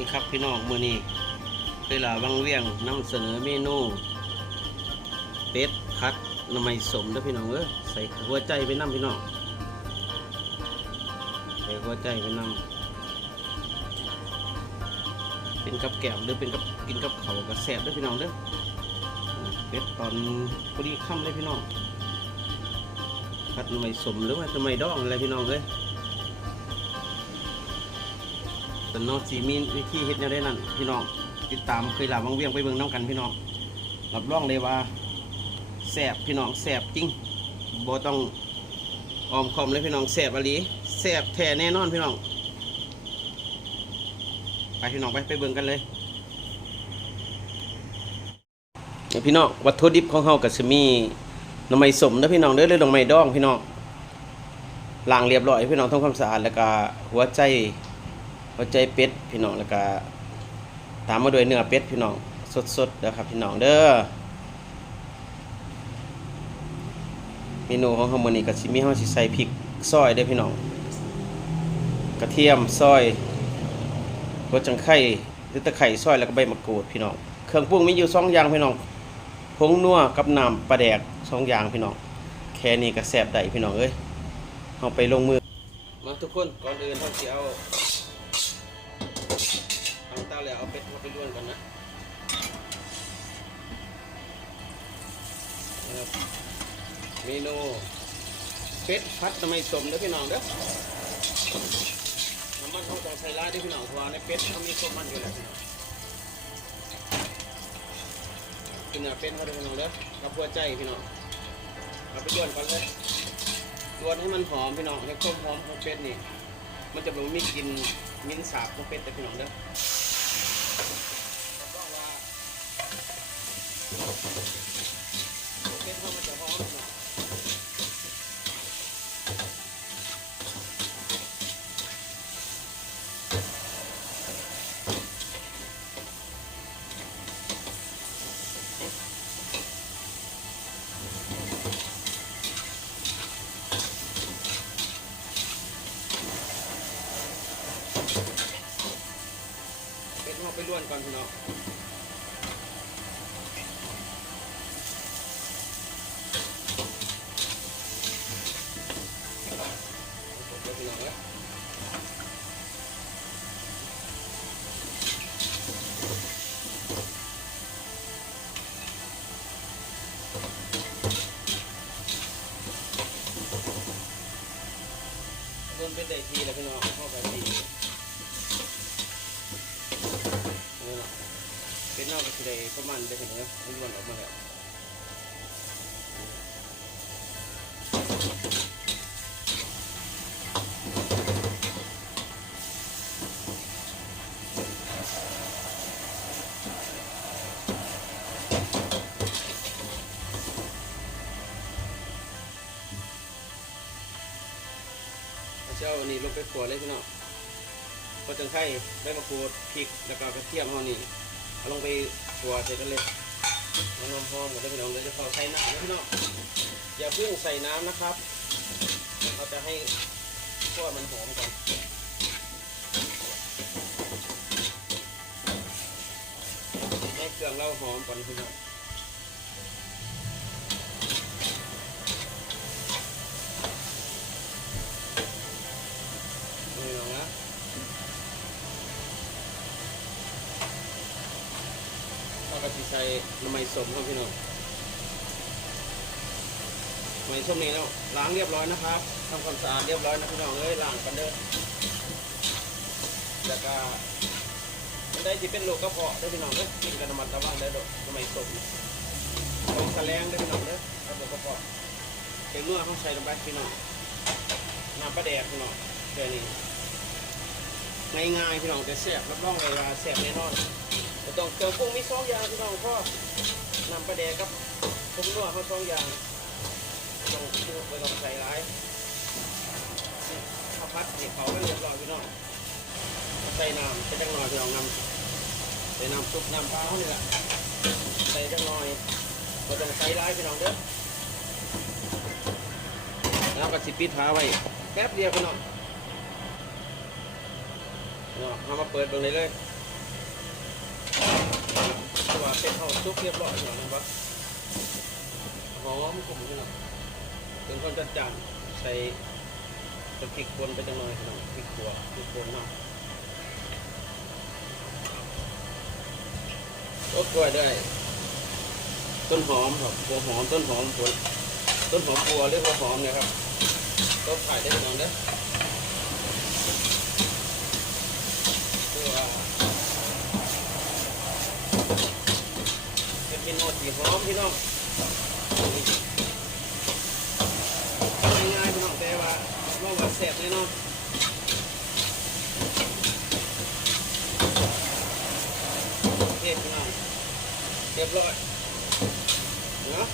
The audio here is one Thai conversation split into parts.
นี่ครับพี่น้องมือนี้เวลาวังเวียงนำเสนอเมนูเป็ดพัดน้ำไม้สมเด้พี่น้องเอ้ยใส่หัวใจไปน้ำพี่น้องใส่หัวใจไปน้ำเป็นกับแก้วหรือเป็นกับกินกับเขากับแสบด้อพี่น้องเด้อเป็ดตอนพอดีค่ำเลยพี่น้องพัดน้ำไม้สมหรือว่าหน้ำไม้ดองอะไรพี่น้องเอ้ย ต่นอกสีมีวิธีเฮ็ดแนวได้นั่นพี่น้องติดตามเคยหลาบวังเวียงไปเบิ่งน้ำกันพี่น้องรับรองเลยว่าแสบพี่น้องแสบจริงบ่ต้องออมคอมเลยพี่น้องแสบอหลีแสบแท้แน่นอนพี่น้อง ไปพี่น้องไปไปเบิ่งกันเลยพี่น้องวัตถุดิบของเฮาก็สิมีน่อไม้สมนะพี่น้องเด้อหรือน่อไม้ดองพี่น้องล้างเรียบร้อยพี่น้องทำความสะอาดแล้วก็หัวใจ หัวใจเป็ดพี่น้องแล้วก็ตามมาด้วยเนื้อเป็ดพี่น้องสดๆนะครับพี่น้องเด้อเมนูของเฮามื้อนี้ก็สิมีเฮาสิใส่พริกซอยเด้อพี่น้องกระเทียมซอยหัวจังไข่หรือตะไคร้ซอยแล้วก็ใบมะกรูดพี่น้องเครื่องปรุงมีอยู่สองอย่างพี่น้องผงนัวกับน้ำปลาแดกสองอย่างพี่น้องแค่นี้ก็แซ่บได้พี่น้องเอ้ยเฮาไปลงมือมาทุกคนก่อนอื่นเฮาสิเอาทำเตาแล้ว เอาเป็ดเข้าไปล้วนกันนะนะครับเมนูเป็ดพัดทำไมสมเด้อพี่น้องเด้อน้ำมันเขาต้องใส่รายเด้อพี่น้องเพราะว่าในเป็ดเขามีความมันอยู่แล้วพี่น้องกินเนื้อเป็ดเขาเด้อพี่น้องเด้อกับหัวใจพี่น้องเอาไปล้วนกันเลยล้วนให้มันหอมพี่น้องให้ความหอมของเป็ดนี่มันจะบ่มีกลิ่นมิ้นสาบของเป็ดแต่พี่น้องเด้อ เป็นหอมหน่อยเป็นเอาไปล้วนก่อนพี่น้อง มเป็นได้ทีแล้วพี่น้องเข้าไปทีเป็นนอกก็สิได้ประมาณได้ถึงแล้วมันวนออกมาแล้ว เจ้าอันนี้ลงไปขัวเลยพี่น้องพอจังไข่ใบมะกรูดพริกแล้วก็กระเทียมเอานี่เอาลงไปขัวใส่กันเลยเอาน้ำหอมหมดเลยพี่น้องเดี๋ยวจะขอใส่น้ำนะพี่น้องอย่าเพิ่งใส่น้ำนะครับเราจะให้ขั่วมันหอมก่อนให้เครื่องเราหอมก่อนพี่น้อง ก็จะใส่น้ำมันสมครับพี่น้องน้ำมันส้มนี่แล้วล้างเรียบร้อยนะครับทำความสะอาดเรียบร้อยนะพี่น้องเอ้ยล้างกันเด้อแล้วก็มันได้ที่เป็นโรคกระเพาะได้พี่น้องเด้อกินกันระมัดระวังได้ดอกน้ำมันสมของแสลงได้พี่น้องเด้อกับโรคกระเพาะเป็นนัวเขาใส่ลงไปพี่น้องน้ำปลาแดกพี่น้องแค่นี้ง่ายๆพี่น้องแต่แซ่บรับรองเลยว่าแซ่บแน่นอน ต้องเครื่องปรุงมีสองอย่างพี่น้องพ่อนำปลาแดกกับผงนวเขาสองอย่างต้องคิดไปต้องใส่ร้ายข้าวผัดให้เขาไม่เรียบร้อยพี่น้องใส่น้ำใส่จังหน่อยพี่น้องนำใส่น้ำซุปน้ำปลาเขานี่แหละใส่จังหน่อยก็ต้องใส่ร้ายพี่น้องเด้อแล้วก็สิปิดฝาไว้แป๊บเดียวพี่น้องเนาะเอามาเปิดตรงนี้เลย ว่าเป็นข้าวซุปเรียบร้อยอย่างนั้วะหอมกลมพี่น้องเป็นคนจัดจานใส่ตะพริกป่นไปจังหน่อยพี่น้องพริกขัวพริกป่นเนาะก็กล้วยได้ ต้นหอมครับหัวหอมต้นหอมหัวต้นหอมบัวหรือหัวหอมเนี่ยครับก็ขายได้พี่น้อด้อคือว่า เป็นเมนูที่หอมพี่น้องง่ายๆพี่น้องแต่ว่าว่าว่าแซ่บแน่นอนโอเคพี่น้องเรียบร้อยเนาะ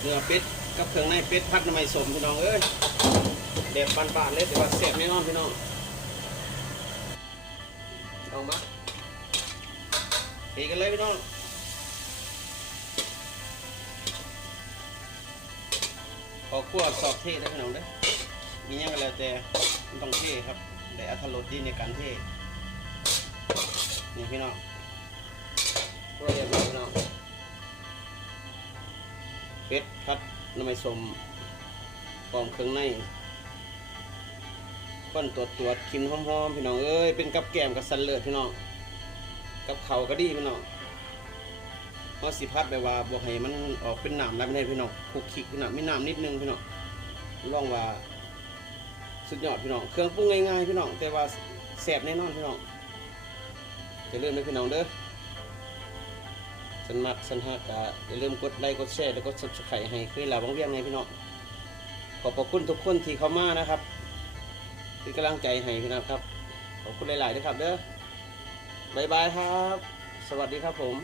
เนื้อเป็ดกับเครื่องในเป็ดพัดน้ำมันสมพี่น้องเอ้ยเด็ดบานๆเลยแต่ว่าแซ่บแน่นอนพี่น้อง ลองมาตีกันเลยพี่น้องขอขั้วสอบเทได้พี่น้องเด้อมีอย่างกันแล้วแต่มันต้องเทครับได้อัตรสดีในการเทนี่พี่น้องขั้วเรียบร้อยพี่น้องเป็ดพัดน้ำมันสมพร้อมเครื่องใน ก้นตรวจตรวจกินหอมๆพี่น้องเอ้ยเป็นกับแกมกับสันเลือดพี่น้องกับเขาก็ดีพี่น้องมาสิพัดไปว่าบอกให้มันออกเป็นหน้ำแล้วไม่ได้พี่น้องคุกคิกน้องไม่น้ำนิดนึงพี่น้องลองว่าสุดยอดพี่น้องเครื่องปรุงง่ายๆพี่น้องแต่ว่าแซ่บแน่นอนพี่น้องจะเริ่มเลยพี่น้องเด้อสันมักสันหักกะอย่าลืมกดไลค์กดแชร์แล้วก็ซับสไครต์ให้คือเราบางเรียงไงพี่น้องขอบพระคุณทุกคนที่เข้ามานะครับ เป็นกำลังใจให้พี่นะครับ ขอบคุณหลายๆนะครับเด้อบ๊ายบายครับ สวัสดีครับผม